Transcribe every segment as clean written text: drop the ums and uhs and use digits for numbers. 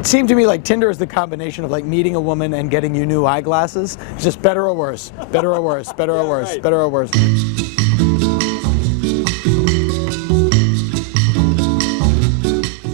It seemed to me like Tinder is the combination of like meeting a woman and getting you new eyeglasses. It's just better or worse, better or worse, better or worse, better or worse.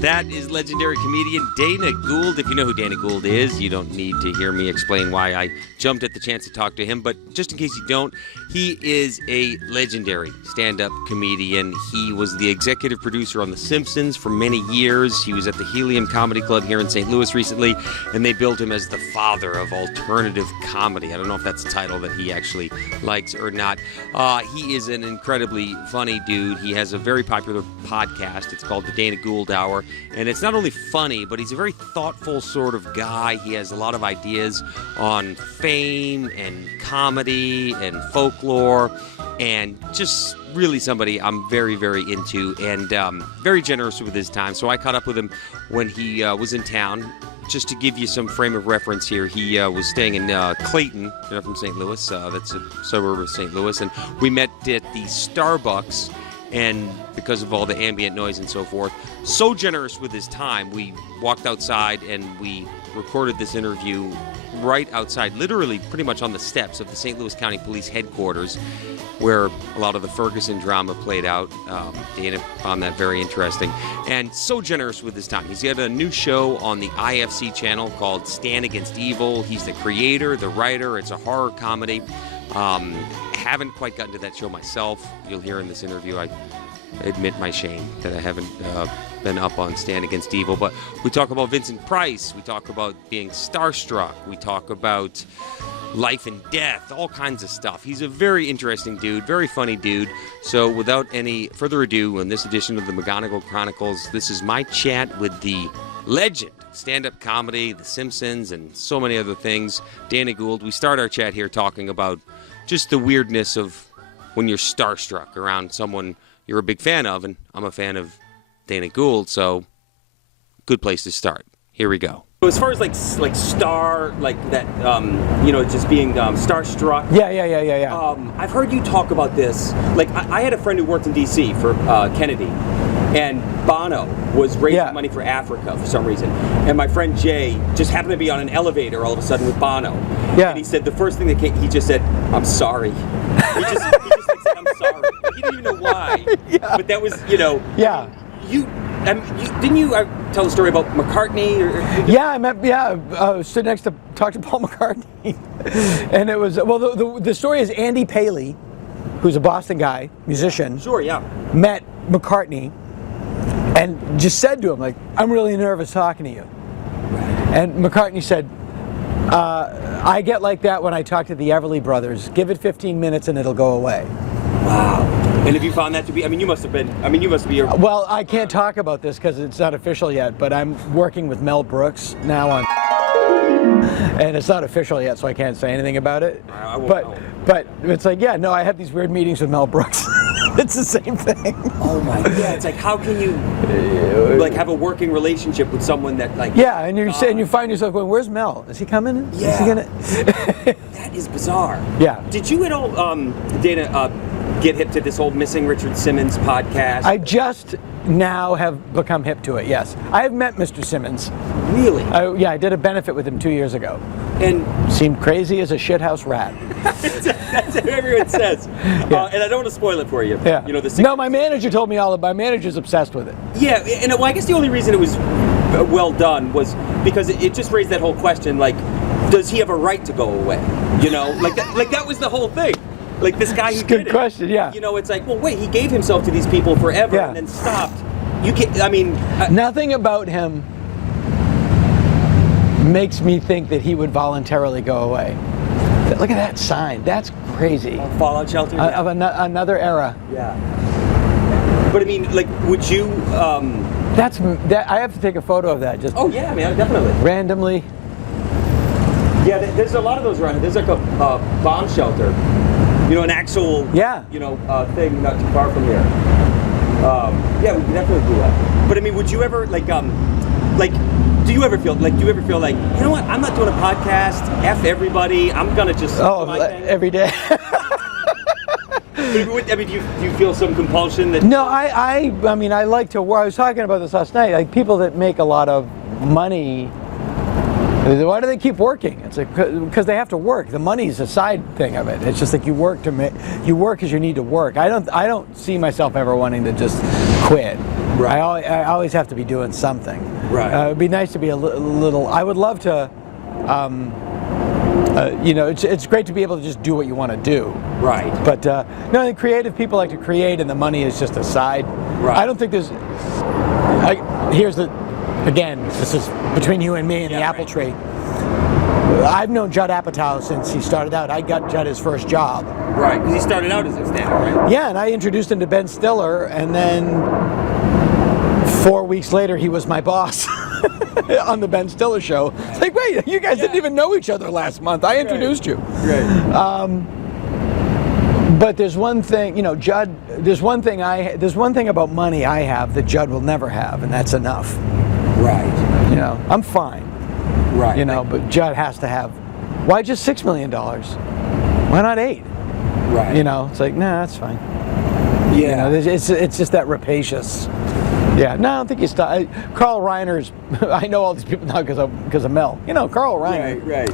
That is legendary comedian Dana Gould. If you know who Dana Gould is, you don't need to hear me explain why I jumped at the chance to talk to him. But just in case you don't, he is a legendary stand-up comedian. He was the executive producer on The Simpsons for many years. He was at the Helium Comedy Club here in St. Louis recently, and they billed him as the father of alternative comedy. I don't know if that's a title that he actually likes or not. He is an incredibly funny dude. He has a very popular podcast. It's called The Dana Gould Hour. And it's not only funny, but he's a very thoughtful sort of guy. He has a lot of ideas on fame and comedy and folklore, and just really somebody I'm very, very into, and very generous with his time. So I caught up with him when he was in town. Just to give you some frame of reference here, he was staying in Clayton, from St. Louis. That's a suburb of St. Louis. And we met at the Starbucks. And because of all the ambient noise and so forth, so generous with his time, we walked outside and we recorded this interview right outside, literally pretty much on the steps of the St. Louis County Police headquarters, where a lot of the Ferguson drama played out. Dana found that very interesting. And so generous with his time. He's got a new show on the IFC channel called Stand Against Evil. He's the creator, the writer. It's a horror comedy. Haven't quite gotten to that show myself. You'll hear in this interview I admit my shame that I haven't been up on Stand Against Evil. But we talk about Vincent Price. We talk about being starstruck. We talk about life and death, all kinds of stuff. He's a very interesting dude, very funny dude. So without any further ado, in this edition of the McGonigle Chronicles, this is my chat with the legend of stand-up comedy, The Simpsons, and so many other things, Dana Gould. We start our chat here talking about just the weirdness of when you're starstruck around someone you're a big fan of, and I'm a fan of Dana Gould, so good place to start. Here we go. As far as like star, like that, just being starstruck. Yeah. I've heard you talk about this. Like I had a friend who worked in D.C. for Kennedy, and Bono was raising money for Africa for some reason. And my friend Jay just happened to be on an elevator all of a sudden with Bono. Yeah. And he said the first thing that came, he just said, "I'm sorry." He just said, "I'm sorry." He didn't even know why. Yeah. But that was, Yeah. Didn't you tell the story about McCartney? I stood next to talk to Paul McCartney, and it was the story is Andy Paley, who's a Boston guy, musician. Sure, yeah. Met McCartney, and just said to him like, "I'm really nervous talking to you," and McCartney said, "I get like that when I talk to the Everly Brothers. Give it 15 minutes and it'll go away." Wow. And have you found that to be, you must be Well, I can't talk about this because it's not official yet, but I'm working with Mel Brooks now on, and it's not official yet, so I can't say anything about it. But it's like, I have these weird meetings with Mel Brooks. It's the same thing. Oh my God! It's like, how can you have a working relationship with someone that and you're saying, you find yourself going, "Where's Mel? Is he coming? Yeah. Is he gonna?" That is bizarre. Yeah. Did you at all, Dana, get hip to this whole Missing Richard Simmons podcast? I just now have become hip to it. Yes, I have met Mr. Simmons. Really? I did a benefit with him 2 years ago. And seemed crazy as a shithouse rat. That's what everyone says. Yeah. And I don't want to spoil it for you. Yeah. No, my manager told me all about. My manager's obsessed with it. Yeah, and I guess the only reason it was well done was because it just raised that whole question, like, does he have a right to go away? That was the whole thing. Like this guy who did it. Good question, yeah. It's like, well, wait, he gave himself to these people forever and then stopped. Nothing about him makes me think that he would voluntarily go away. Look at that sign. That's crazy. Fallout shelter? Of another era. Yeah. But would you... I have to take a photo of that. Oh, yeah, definitely. Randomly. Yeah, there's a lot of those around. There's like a bomb shelter. An actual, thing not too far from here. We can definitely do that. But would you ever do you ever feel like, you know what, I'm not doing a podcast, F everybody, I'm gonna just do my thing? Every day. Do you feel some compulsion that? No, I like to. I was talking about this last night. Like people that make a lot of money. Why do they keep working? It's like because they have to work. The money's a side thing of it. It's just like you work because you need to work. I don't see myself ever wanting to just quit. Right. I always have to be doing something. Right. It'd be nice to be a little. I would love to. It's great to be able to just do what you want to do. Right. But no, the creative people like to create, and the money is just a side. Right. I don't think there's. Again, this is between you and me and the apple tree. I've known Judd Apatow since he started out. I got Judd his first job. Right, because he started out as a stand-up, right? Yeah, and I introduced him to Ben Stiller, and then 4 weeks later, he was my boss on the Ben Stiller show. It's like, wait, you guys didn't even know each other last month. I introduced you. Right. But there's one thing, Judd. There's one thing about money I have that Judd will never have, and that's enough. Right. I'm fine. Right. But Judd has to have. Why just $6 million? Why not 8? Right. It's like, nah, that's fine. Yeah. It's just that rapacious. Yeah. No, I don't think he's. Carl Reiner's. I know all these people now because of Mel. Carl Reiner. Right.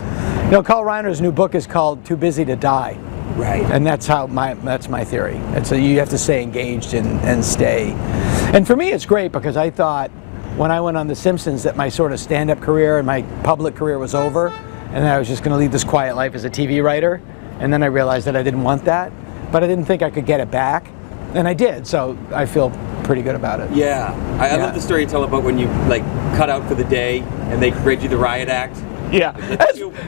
Carl Reiner's new book is called "Too Busy to Die." Right. And that's my theory. You have to stay engaged and stay. And for me, it's great because I thought when I went on The Simpsons that my sort of stand-up career and my public career was over, and I was just going to lead this quiet life as a TV writer. And then I realized that I didn't want that, but I didn't think I could get it back, and I did. So I feel pretty good about it. Yeah. I love the story you tell about when you cut out for the day and they read you the riot act. Yeah,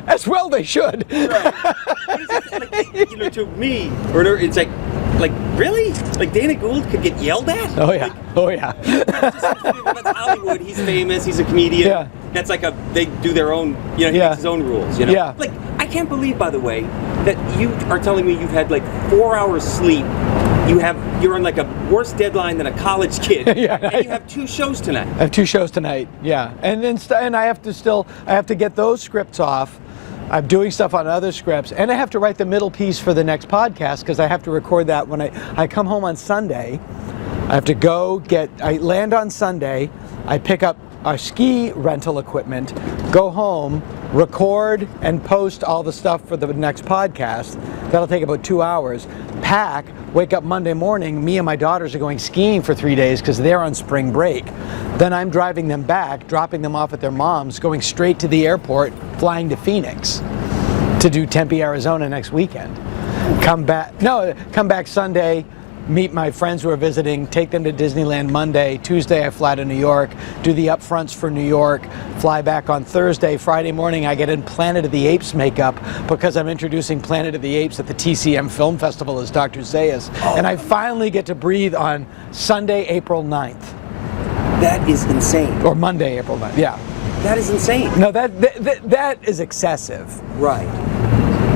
as well they should. Right. To me, it's like really? Like Dana Gould could get yelled at? Oh yeah. That's Hollywood. He's famous. He's a comedian. Yeah. That's they do their own. He makes his own rules. Yeah. Like I can't believe, by the way, that you are telling me you've had 4 hours sleep. You're on a worse deadline than a college kid. Yeah. And you have 2 shows tonight. I have 2 shows tonight. Yeah. And then I have to get those scripts off. I'm doing stuff on other scripts, and I have to write the middle piece for the next podcast because I have to record that when I come home on Sunday. I have to I land on Sunday, I pick up our ski rental equipment, go home, record and post all the stuff for the next podcast. That'll take about 2 hours. Pack, wake up Monday morning, me and my daughters are going skiing for 3 days because they're on spring break. Then I'm driving them back, dropping them off at their mom's, going straight to the airport, flying to Phoenix to do Tempe, Arizona next weekend. Come back Sunday, meet my friends who are visiting, take them to Disneyland Monday. Tuesday I fly to New York, do the upfronts for New York, fly back on Thursday. Friday morning I get in Planet of the Apes makeup because I'm introducing Planet of the Apes at the TCM Film Festival as Dr. Zayas. And I finally get to breathe on Sunday, April 9th. That is insane. Or Monday, April 9th, yeah. That is insane. No, that is excessive. Right.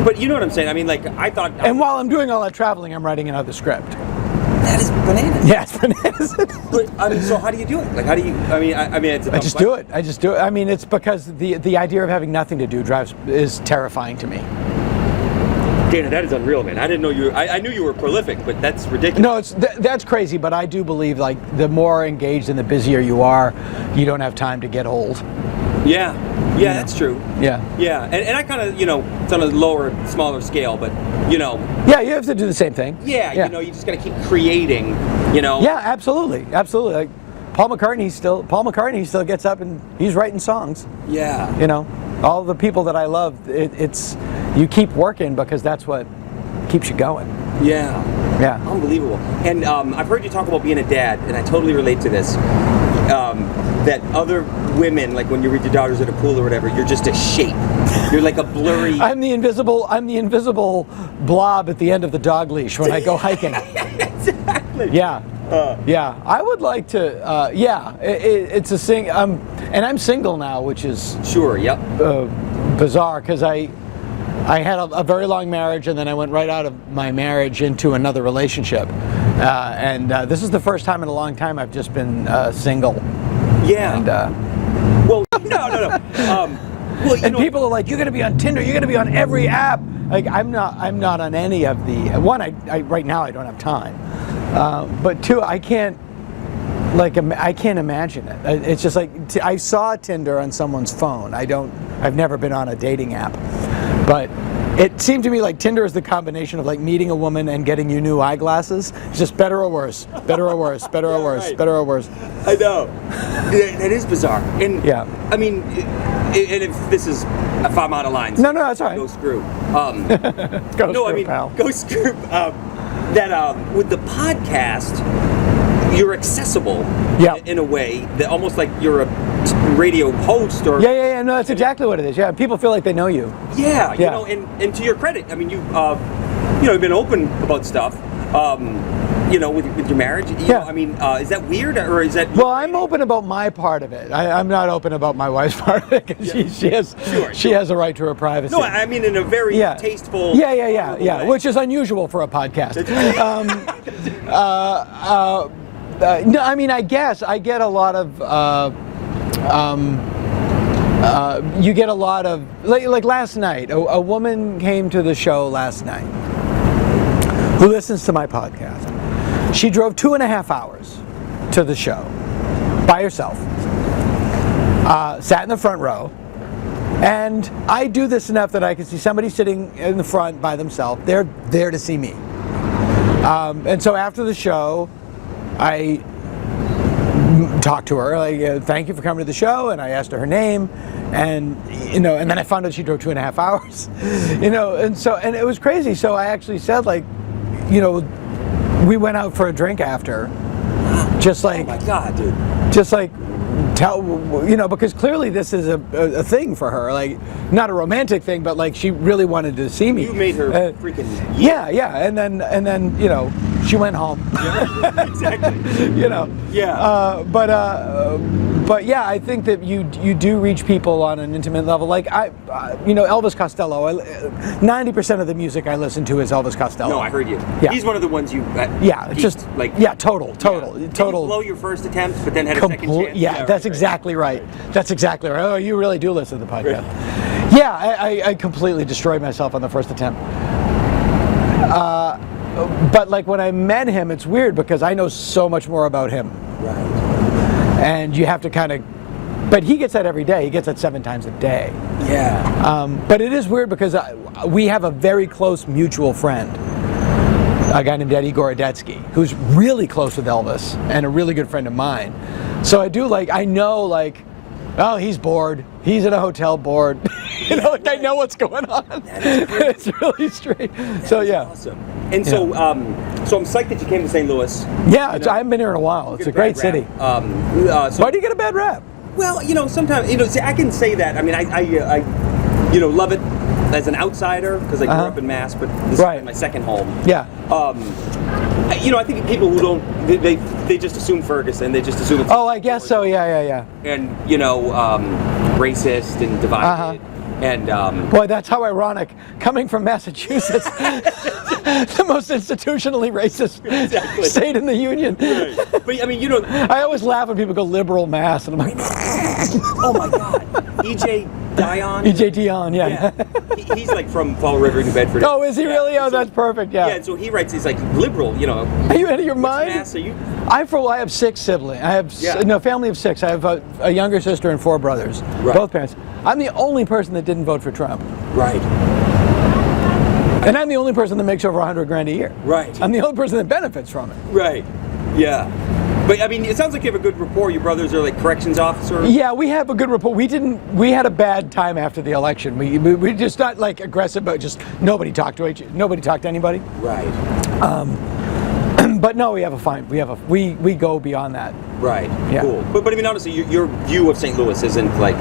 But you know what I'm saying? I mean, I thought... And while I'm doing all that traveling, I'm writing another script. That is bananas. Yeah, it's bananas. But, so how do you do it? How do you... it's I just do it. I mean, it's because the idea of having nothing to do is terrifying to me. Dana, that is unreal, man. I didn't know you. I knew you were prolific, but that's ridiculous. No, that's crazy. But I do believe the more engaged and the busier you are, you don't have time to get old. Yeah, that's true. Yeah. Yeah, and I kind of, it's on a lower, smaller scale, but Yeah, you have to do the same thing. Yeah. You just got to keep creating. Yeah, absolutely. Paul McCartney still gets up and he's writing songs. Yeah. All the people that I love, you keep working because that's what keeps you going. Yeah. Yeah. Unbelievable. And I've heard you talk about being a dad, and I totally relate to this. That other women, when you read your daughters at a pool or whatever, you're just a shape. You're like a blurry. I'm the invisible blob at the end of the dog leash when I go hiking. Exactly. Yeah. Yeah. I would like to. It's a and I'm single now, which is sure. Yep. Bizarre because I had a very long marriage, and then I went right out of my marriage into another relationship. And this is the first time in a long time I've just been single. Yeah. And, well, no. And people are like, "You're going to be on Tinder. You're going to be on every app." I'm not on any of the. One, I right now I don't have time. But two, I can't. I can't imagine it. It's just like, I saw Tinder on someone's phone. I've never been on a dating app, but it seemed to me like Tinder is the combination of like meeting a woman and getting you new eyeglasses. It's just better or worse, better or worse, better or worse, better or worse. I know. It is bizarre. And yeah. I mean, and if I'm out of line. No, that's all right. Go screw. Pal. Go screw. That with the podcast, you're accessible in a way that almost like you're a radio host or yeah. No, that's exactly what it is. Yeah, people feel like they know you. Yeah. You know, and to your credit, I mean, you've been open about stuff. With your marriage. You know, I mean, is that weird or is that? Well, I'm open about my part of it. I'm not open about my wife's part of it because she has a right to her privacy. No, I mean in a very tasteful. Yeah, which is unusual for a podcast. No, I mean, I guess I get a lot of. You get a lot of like last night. A woman came to the show last night who listens to my podcast. She drove 2.5 hours to the show by herself. Sat in the front row, and I do this enough that I can see somebody sitting in the front by themselves. They're there to see me, and so after the show, I talked to her, like, thank you for coming to the show, and I asked her name, and and then I found out she drove 2.5 hours, and it was crazy. So I actually said, like, we went out for a drink after, just like, oh my God, dude, just like because clearly this is a thing for her, like not a romantic thing, but like she really wanted to see me. You made her freaking yeah, and then she went home. Yeah, exactly. Yeah. But yeah, I think that you do reach people on an intimate level. Like Elvis Costello. 90% of the music I listen to is Elvis Costello. No, I heard you. Yeah. He's one of the ones you. Total. Blow your first attempt, but then had a second chance. Yeah, that's exactly right. That's exactly right. Oh, you really do listen to the podcast. Right. Yeah, I completely destroyed myself on the first attempt. But like when I met him, it's weird because I know so much more about him. Right. And you have to kind of, but he gets that every day. He gets that 7 times a day. Yeah. But it is weird because we have a very close mutual friend, a guy named Eddie Gorodetsky, who's really close with Elvis and a really good friend of mine. So I know oh, he's bored. He's in a hotel bored. I know what's going on. It's really strange. So yeah. Awesome. And so I'm psyched that you came to St. Louis. Yeah, I haven't been here in a while. It's a great city. Why do you get a bad rap? Well, sometimes I can say that. I mean, I love it as an outsider because I grew up in Mass, but this is my second home. Yeah. I think people who don't, they just assume Ferguson. They just assume it's. Oh, I guess so. Yeah. And racist and divided. And boy, that's how ironic. Coming from Massachusetts, the most institutionally racist state in the union. Right. But I mean, I always laugh when people go liberal Mass, and I'm like, oh my God, E.J. Dion. E.J. Dion, yeah. He's like from Fall River, New Bedford. Oh, is he really? Oh, that's perfect. Yeah. Yeah, and so he writes. He's like liberal. Are you out of your mind? Mass are you? I have 6 siblings. I have family of 6. I have a younger sister and 4 brothers, both parents. I'm the only person that didn't vote for Trump. Right. And I'm the only person that makes over $100,000 a year. Right. I'm the only person that benefits from it. Right. Yeah. But I mean, it sounds like you have a good rapport. Your brothers are like corrections officers. Yeah, we have a good rapport. We had a bad time after the election. We just not like aggressive, but just nobody talked to anybody. Right. But no, we we go beyond that. Right. Yeah. Cool. But I mean, honestly, your view of St. Louis isn't like.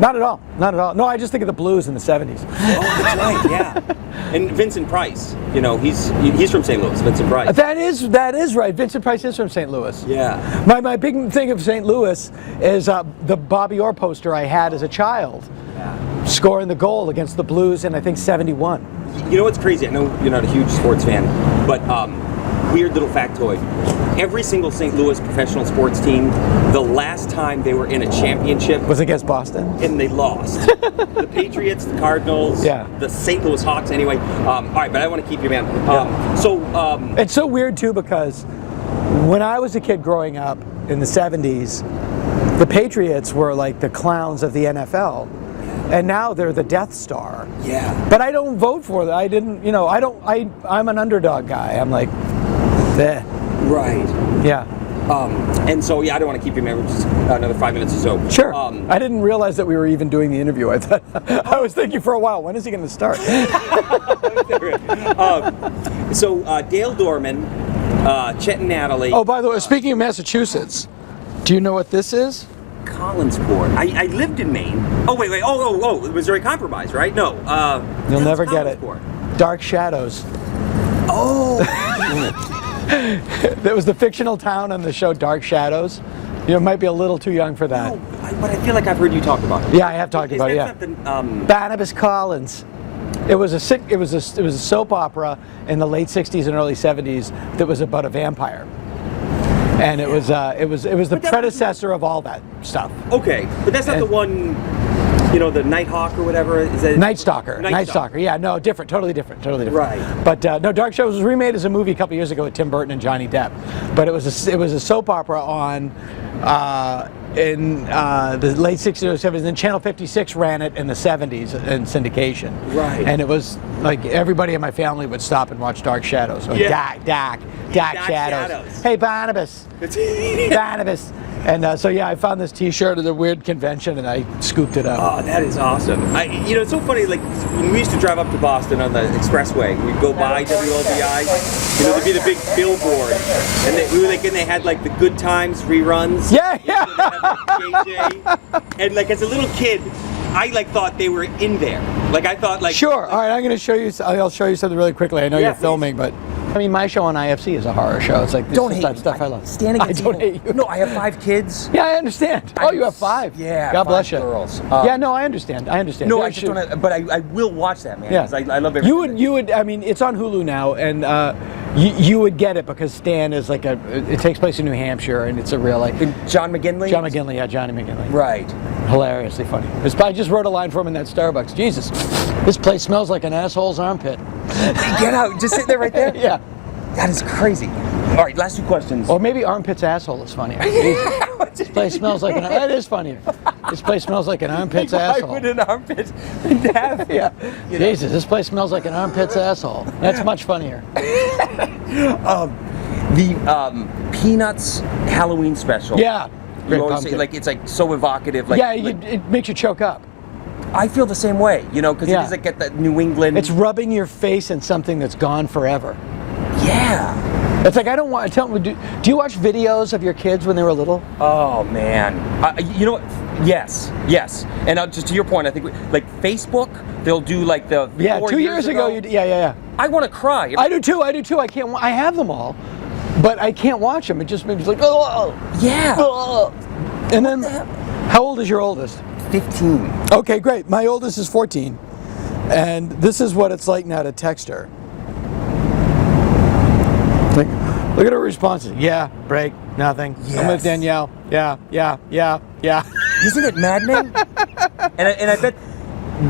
Not at all. No, I just think of the blues in the 70s. Oh, that's right. Yeah. And Vincent Price, he's from St. Louis. Vincent Price. That is right. Vincent Price is from St. Louis. Yeah. My big thing of St. Louis is the Bobby Orr poster I had as a child, scoring the goal against the Blues in I think '71. You know what's crazy? I know you're not a huge sports fan, but weird little factoid. Every single St. Louis professional sports team, the last time they were in a championship was against Boston, and they lost. The Patriots, the Cardinals, the St. Louis Hawks. Anyway, all right, but I want to keep you, man. It's so weird too because when I was a kid growing up, in the 70s, the Patriots were like the clowns of the NFL. And now they're the Death Star. Yeah. But I don't vote for them. I didn't, I'm an underdog guy. I'm like, bleh. Right. Yeah. And so, I don't want to keep you, man, just another 5 minutes or so. Sure. I didn't realize that we were even doing the interview. I thought, I was thinking for a while, when is he going to start? So, Dale Dorman, Chet and Natalie. Oh, by the way, speaking of Massachusetts, do you know what this is? Collinsport. I lived in Maine. Oh, wait. Oh, Missouri Compromise, right? No. You'll never get it. Dark Shadows. Oh. That was the fictional town on the show Dark Shadows. You might be a little too young for that. No, but I feel like I've heard you talk about it. Yeah, I have talked about it. Yeah. Barnabas Collins. It was a soap opera in the late '60s and early '70s that was about a vampire. And it was the predecessor of all that stuff. Okay, but that's not the one, the Nighthawk or whatever. Is that Night Stalker? Yeah, no, different, totally different. Right. But no, Dark Shadows was remade as a movie a couple years ago with Tim Burton and Johnny Depp. But it was a soap opera on in the late '60s or '70s. And Channel 56 ran it in the '70s in syndication. Right. And it was like everybody in my family would stop and watch Dark Shadows. Dark Shadows. Hey, Barnabas. Barnabas. And so I found this T-shirt at a weird convention, and I scooped it up. Oh, that is awesome! It's so funny. Like when we used to drive up to Boston on the expressway, we'd go by WLBI. There'd be the big billboard, and they had like the Good Times reruns. Yeah. JJ. And like as a little kid, I thought they were in there. I thought Sure. All right, I'm going to show you. I'll show you something really quickly. I know you're filming, but. I mean, my show on IFC is a horror show. It's like don't hate that stuff I love. Standing I don't hate you. No, I have 5 kids. Yeah, I understand. You have 5. Yeah. God bless you. Girls. Yeah, no, I understand. No, I just want to, but I will watch that, man. Yeah. Because I love everything. You would. I mean, it's on Hulu now, and you would get it because Stan is it takes place in New Hampshire, and it's a real John McGinley. Johnny McGinley. Right. Hilariously funny. I just wrote a line for him in that Starbucks. Jesus, this place smells like an asshole's armpit. Get out! Just sit there right there. Yeah. That is crazy. All right, last 2 questions. Or maybe armpit's asshole is funnier. This place smells like that is funnier. This place smells like an armpit's asshole. I put an armpit in half. Yeah. Jesus, this place smells like an armpit's asshole. That's much funnier. The Peanuts Halloween special. Yeah. You always say, it's so evocative. It makes you choke up. I feel the same way, because it is at that New England. It's rubbing your face in something that's gone forever. Yeah. It's like I don't want to tell me. Do you watch videos of your kids when they were little? Oh man. You know what? Yes. And just to your point, I think Facebook, they'll do the 2 years ago. Yeah. I want to cry. I do too. I can't. I have them all, but I can't watch them. It just makes me oh. Yeah. Oh. And then, how old is your oldest? 15. Okay, great. My oldest is 14, and this is what it's like now to text her. Look at her responses. Yeah, break, nothing. Yes. I'm with Danielle. Yeah. Isn't it maddening? and I bet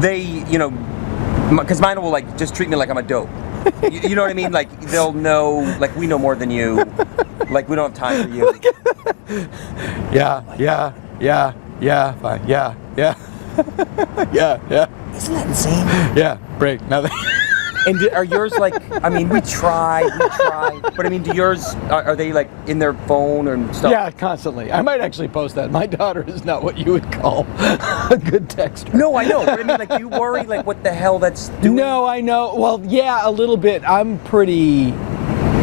they, because mine will just treat me like I'm a dope. You know what I mean? They'll know, we know more than you. We don't have time for you. Yeah, fine. Yeah. Yeah. Isn't that insane? Yeah, break, nothing. And are yours we try, but do yours, are they in their phone and stuff? Yeah, constantly. I might actually post that. My daughter is not what you would call a good texter. No, I know, but do you worry, what the hell that's doing? No, I know. Well, yeah, a little bit.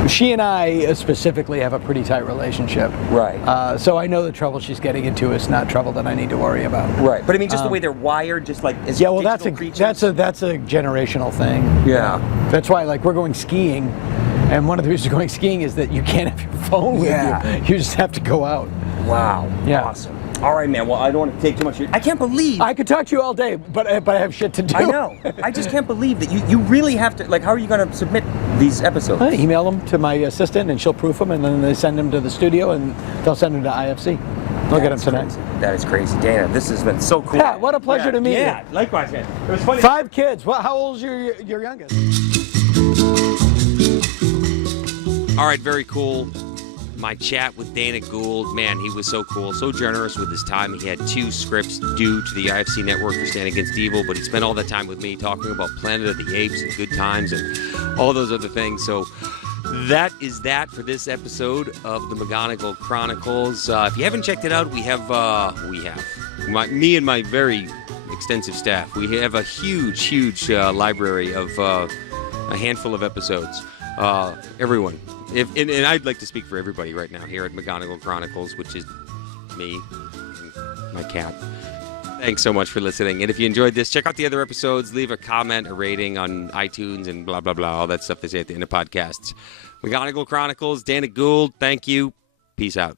She and I specifically have a pretty tight relationship. Right. So I know the trouble she's getting into is not trouble that I need to worry about. Right. But just the way they're wired, just as yeah. Well, that's a generational thing. Yeah. That's why, we're going skiing, and one of the reasons we're going skiing is that you can't have your phone with you. You just have to go out. Wow. Yeah. Awesome. All right, man. Well, I don't want to take too much of your... I can't believe... I could talk to you all day, but I have shit to do. I know. I just can't believe that you really have to... how are you going to submit these episodes? I email them to my assistant, and she'll proof them, and then they send them to the studio, and they'll send them to IFC. They'll get them tonight. Crazy. That is crazy. Dana, this has been so cool. Yeah, what a pleasure to meet you. Yeah, likewise, man. It was funny. 5 kids. Well, how old is your youngest? All right, very cool. my chat with Dana Gould. Man, he was so cool, so generous with his time. He had 2 scripts due to the IFC Network for Stand Against Evil, but he spent all that time with me talking about Planet of the Apes and Good Times and all those other things. So that is that for this episode of the McGonigle Chronicles. If you haven't checked it out, me and my very extensive staff. We have a huge library of a handful of episodes. Everyone, and I'd like to speak for everybody right now here at McGonigle Chronicles, which is me and my cat. Thanks so much for listening. And if you enjoyed this, check out the other episodes. Leave a comment, a rating on iTunes, and blah, blah, blah. All that stuff they say at the end of podcasts. McGonigle Chronicles, Dana Gould, thank you. Peace out.